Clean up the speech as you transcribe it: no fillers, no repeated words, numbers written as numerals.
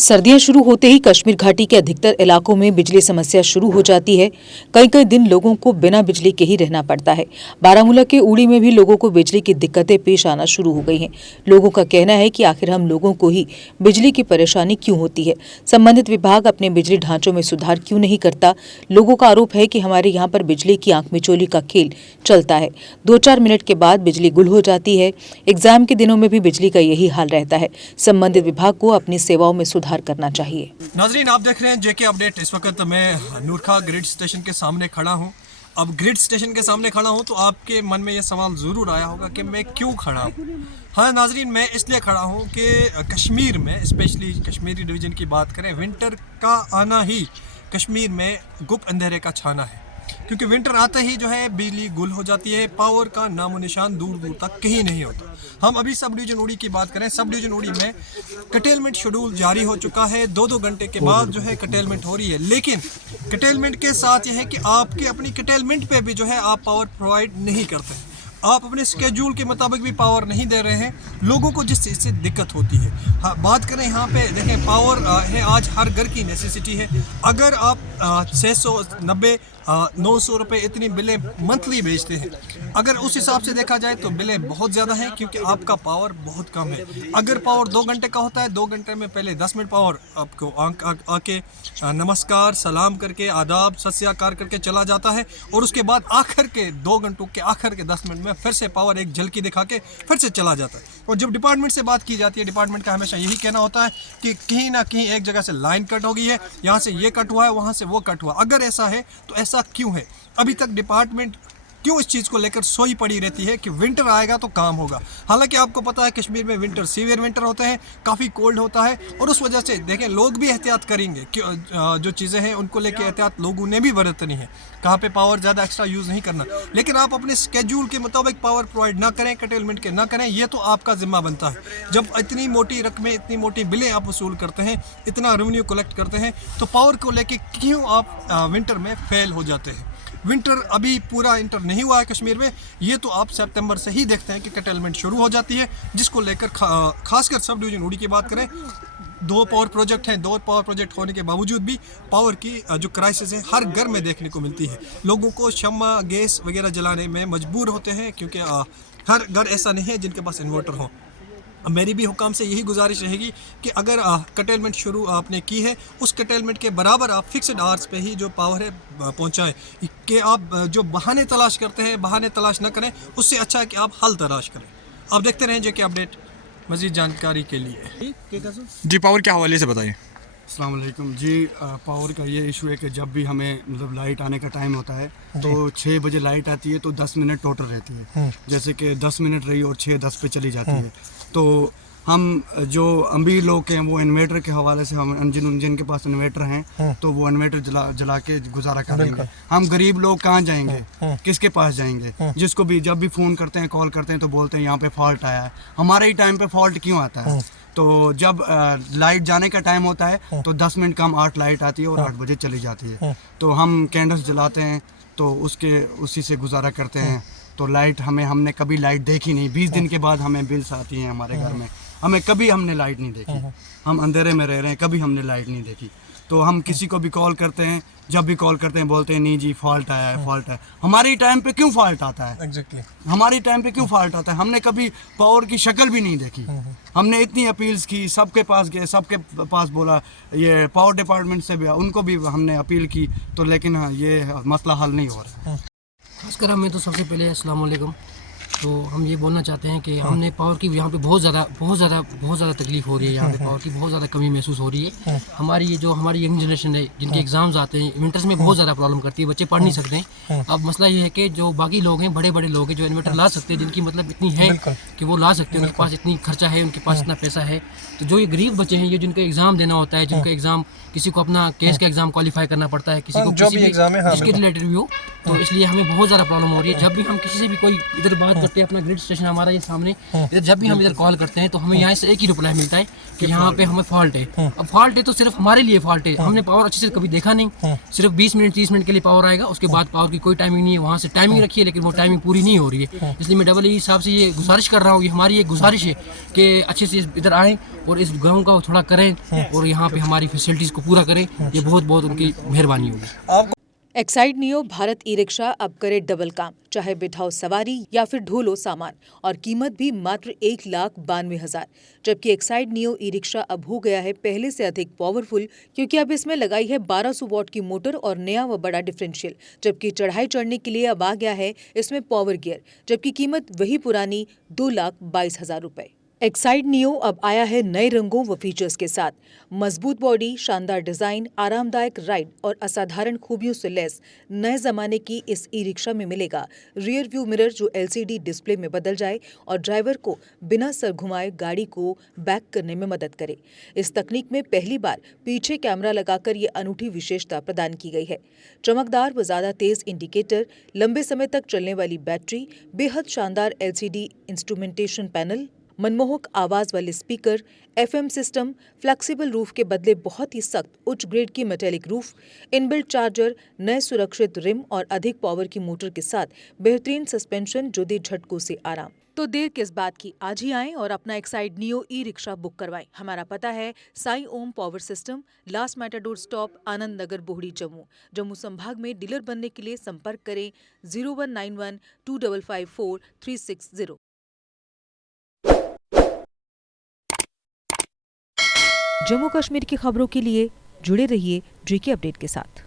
सर्दियां शुरू होते ही कश्मीर घाटी के अधिकतर इलाकों में बिजली समस्या शुरू हो जाती है। कई कई दिन लोगों को बिना बिजली के ही रहना पड़ता है। बारामूला के उड़ी में भी लोगों को बिजली की दिक्कतें पेश आना शुरू हो गई हैं। लोगों का कहना है कि आखिर हम लोगों को ही बिजली की परेशानी क्यों होती है। संबंधित विभाग अपने बिजली ढांचों में सुधार क्यों नहीं करता। लोगों का आरोप है कि हमारे यहाँ पर बिजली की आंख मिचौली का खेल चलता है। 2-4 मिनट के बाद बिजली गुल हो जाती है। एग्जाम के दिनों में भी बिजली का यही हाल रहता है। संबंधित विभाग को अपनी सेवाओं में सुधार करना चाहिए। नाजरीन, आप देख रहे हैं जेके अपडेट। इस वक्त मैं नूरखा ग्रिड स्टेशन के सामने खड़ा हूं। अब ग्रिड स्टेशन के सामने खड़ा हूं तो आपके मन में यह सवाल ज़रूर आया होगा कि मैं क्यों खड़ा हूं। हाँ नाजरीन, मैं इसलिए खड़ा हूं कि कश्मीर में, स्पेशली कश्मीरी डिवीज़न की बात करें, विंटर का आना ही कश्मीर में गुप्त अंधेरे का छाना है। क्योंकि विंटर आते ही जो है बिजली गुल हो जाती है, पावर का नामो निशान दूर दूर तक कहीं नहीं होता। हम अभी सब डिवीजन उड़ी की बात करें, सब डिवीजन उड़ी में कटेलमेंट शेड्यूल जारी हो चुका है। 2-2 घंटे के बाद जो है कटेलमेंट हो रही है। लेकिन कटेलमेंट के साथ यह है कि आपके अपनी कटेलमेंट पे भी जो है आप पावर प्रोवाइड नहीं करते हैं। आप अपने स्केड्यूल के मुताबिक भी पावर नहीं दे रहे हैं। लोगों को जिस चीज़ से दिक्कत होती है, हाँ बात करें यहाँ पे देखें, पावर है आज हर घर की नेसेसिटी है। अगर आप 690 900 रुपये इतनी बिलें मंथली भेजते हैं, अगर उस हिसाब से देखा जाए तो बिलें बहुत ज़्यादा हैं, क्योंकि आपका पावर बहुत कम है। अगर पावर 2 घंटे का होता है, 2 घंटे में पहले 10 मिनट पावर आपको आके नमस्कार सलाम करके आदाब सत श्री अकाल करके चला जाता है, और उसके बाद आखिर के 2 घंटों के आखिर के 10 मिनट में फिर से पावर एक झलकी दिखा के फिर से चला जाता है। और जब डिपार्टमेंट से बात की जाती है, डिपार्टमेंट का हमेशा यही कहना होता है कि कहीं ना कहीं एक जगह से लाइन कट हो गई है, यहाँ से ये कट हुआ है, वहाँ से वो कट हुआ। अगर ऐसा है तो ऐसा क्यों है? अभी तक डिपार्टमेंट क्यों इस चीज़ को लेकर सोई पड़ी रहती है कि विंटर आएगा तो काम होगा। हालांकि आपको पता है कश्मीर में विंटर सीवियर विंटर होते हैं, काफ़ी कोल्ड होता है, और उस वजह से देखें लोग भी एहतियात करेंगे कि जो चीज़ें हैं उनको लेकर एहतियात लोगों ने भी बरतनी है। कहाँ पे पावर ज़्यादा एक्स्ट्रा यूज़ नहीं करना, लेकिन आप अपने स्केड्यूल के मुताबिक पावर प्रोवाइड ना करें, कटेलमेंट के ना करें, ये तो आपका जिम्मा बनता है। जब इतनी मोटी रकमें, इतनी मोटी बिलें आप वसूल करते हैं, इतना रेवेन्यू कलेक्ट करते हैं, तो पावर को लेकर क्यों आप विंटर में फेल हो जाते हैं। विंटर अभी पूरा इंटर नहीं हुआ है कश्मीर में, ये तो आप सितंबर से ही देखते हैं कि कटेलमेंट शुरू हो जाती है, जिसको लेकर खासकर सब डिवीजन उड़ी की बात करें, 2 पावर प्रोजेक्ट हैं। 2 पावर प्रोजेक्ट होने के बावजूद भी पावर की जो क्राइसिस है हर घर में देखने को मिलती है। लोगों को शम्मा गैस वगैरह जलाने में मजबूर होते हैं, क्योंकि हर घर ऐसा नहीं है जिनके पास इन्वर्टर हो। मेरी भी हुकाम से यही गुजारिश रहेगी कि अगर कटेलमेंट शुरू आपने की है, उस कटेलमेंट के बराबर आप फिक्स्ड आवर्स पे ही जो पावर है पहुंचाएं। कि आप जो बहाने तलाश करते हैं, बहाने तलाश न करें, उससे अच्छा है कि आप हल तलाश करें। आप देखते रहें जेके अपडेट मज़ीद जानकारी के लिए। जी, पावर के हवाले से बताइए। अस्सलाम वालेकुम जी। पावर का ये इशू है कि जब भी हमें मतलब लाइट आने का टाइम होता है तो 6 बजे लाइट आती है तो 10 मिनट टोटल रहती है। जैसे कि 10 मिनट रही और 6:10 पे चली जाती है। तो हम जो अमीर लोग हैं वो इन्वर्टर के हवाले से, हम जिनके पास इन्वर्टर हैं तो वो इन्वर्टर जला के गुजारा करेंगे। हम गरीब लोग कहाँ जाएंगे, किसके पास जाएंगे? जिसको भी जब भी फ़ोन करते हैं, कॉल करते हैं तो बोलते हैं यहाँ पे फॉल्ट आया है। हमारे ही टाइम पे फॉल्ट क्यों आता है? तो जब लाइट जाने का टाइम होता है तो 10 मिनट कम 8 लाइट आती है और 8 बजे चली जाती है। तो हम कैंडल्स जलाते हैं तो उसी से गुजारा करते हैं। तो लाइट हमने कभी लाइट देखी नहीं। 20 दिन के बाद हमें बिल्स आती हैं हमारे घर में। हमने हमने लाइट नहीं देखी। हम अंधेरे में रह रहे हैं, कभी हमने लाइट नहीं देखी। तो हम किसी को भी कॉल करते हैं, जब भी कॉल करते हैं बोलते हैं नहीं जी फॉल्ट आया है, फॉल्ट है। हमारे टाइम पे क्यों फॉल्ट आता है? एग्जैक्टली हमारे टाइम पे क्यों फॉल्ट आता है? हमने कभी पावर की शक्ल भी नहीं देखी। हमने इतनी अपील्स की, सबके पास गए, सबके पास बोला, ये पावर डिपार्टमेंट से भी, उनको भी हमने अपील की, तो लेकिन ये मसला हल नहीं हो रहा है। खासकर हमें तो सबसे पहले अस्सलाम वालेकुम। तो हम ये बोलना चाहते हैं कि हमने पावर की यहाँ पे बहुत ज़्यादा तकलीफ़ हो रही है। यहाँ पे पावर की बहुत ज़्यादा कमी महसूस हो रही है। हमारी यंग जनरेशन है, जिनके एग्ज़ाम्स आते हैं विंटर्स में, बहुत ज़्यादा प्रॉब्लम करती है। बच्चे पढ़ नहीं सकते हैं। अब मसला ये है कि जो बाकी लोग हैं, बड़े लोग हैं जो इन्वर्टर ला सकते हैं, जिनकी मतलब इतनी है कि वो ला सकते हैं, उनके पास इतनी खर्चा है, उनके पास इतना पैसा है। तो जो ये गरीब बच्चे हैं, ये जिनको एग्ज़ाम देना होता है, जिनको एग्ज़ाम, किसी को अपना केस का एग्ज़ाम क्वालिफाई करना पड़ता है, किसी को किसी भी जिसके रिलेटेड भी हो, तो इसलिए हमें बहुत ज़्यादा प्रॉब्लम हो रही है। जब भी हम किसी से भी कोई इधर बात करते पे अपना ग्रिड स्टेशन हमारा ये सामने, इधर जब भी हम इधर कॉल करते हैं तो हमें यहाँ से एक ही रिप्लाई मिलता है कि यहाँ पे हमें फॉल्ट है। अब फॉल्ट है तो सिर्फ हमारे लिए फॉल्ट है, हमने पावर अच्छे से कभी देखा नहीं। सिर्फ 20 मिनट 30 मिनट के लिए पावर आएगा, उसके बाद पावर की कोई टाइमिंग नहीं है। वहाँ से टाइमिंग रखी है लेकिन वो टाइमिंग पूरी नहीं हो रही है। इसलिए मैं डबल ई साहब से ये गुजारिश कर रहा हूँ, ये हमारी एक गुजारिश है कि अच्छे से इधर आएँ और इस गाँव का थोड़ा करें और यहाँ पे हमारी फैसिलिटीज़ को पूरा करें। ये बहुत बहुत उनकी मेहरबानी होगी। Exide neo Bharat e rickshaw अब करे डबल काम, चाहे बिठाओ सवारी या फिर ढोलो सामान, और कीमत भी मात्र 1,92,000। जबकि एक्साइड नियो ई रिक्शा अब हो गया है पहले से अधिक पावरफुल, क्योंकि अब इसमें लगाई है 1200 वॉट की मोटर और नया व बड़ा डिफरेंशियल। जबकि चढ़ाई चढ़ने के लिए अब आ गया है इसमें पावर गियर, जबकि कीमत वही पुरानी 2,22,000 रुपए। एक्साइड नियो अब आया है नए रंगों व फीचर्स के साथ। मजबूत बॉडी, शानदार डिजाइन, आरामदायक राइड और असाधारण खूबियों से लैस नए जमाने की इस ई रिक्शा में मिलेगा रियर व्यू मिरर, जो LCD डिस्प्ले में बदल जाए और ड्राइवर को बिना सर घुमाए गाड़ी को बैक करने में मदद करे। इस तकनीक में पहली बार पीछे कैमरा लगाकर ये अनूठी विशेषता प्रदान की गई है। चमकदार व ज्यादा तेज इंडिकेटर, लंबे समय तक चलने वाली बैटरी, बेहद शानदार LCD इंस्ट्रूमेंटेशन पैनल, मनमोहक आवाज वाले speaker, FM system, flexible roof के बदले बहुत ही सख्त उच्च ग्रेड की मेटेलिक रूफ, इनबिल्ट चार्जर, नए सुरक्षित रिम और अधिक पावर की मोटर के साथ बेहतरीन सस्पेंशन जो दे झटकों से आराम। तो देर किस बात की, आज ही आएं और अपना Exide Neo e rickshaw book करवाएं। हमारा पता है Sai Om power system, last Matador stop, Anand Nagar, Bohri, Jammu. Jammu संभाग में डीलर बनने के लिए संपर्क करें 0191 2554 360। जम्मू कश्मीर की खबरों के लिए जुड़े रहिए JK अपडेट के साथ।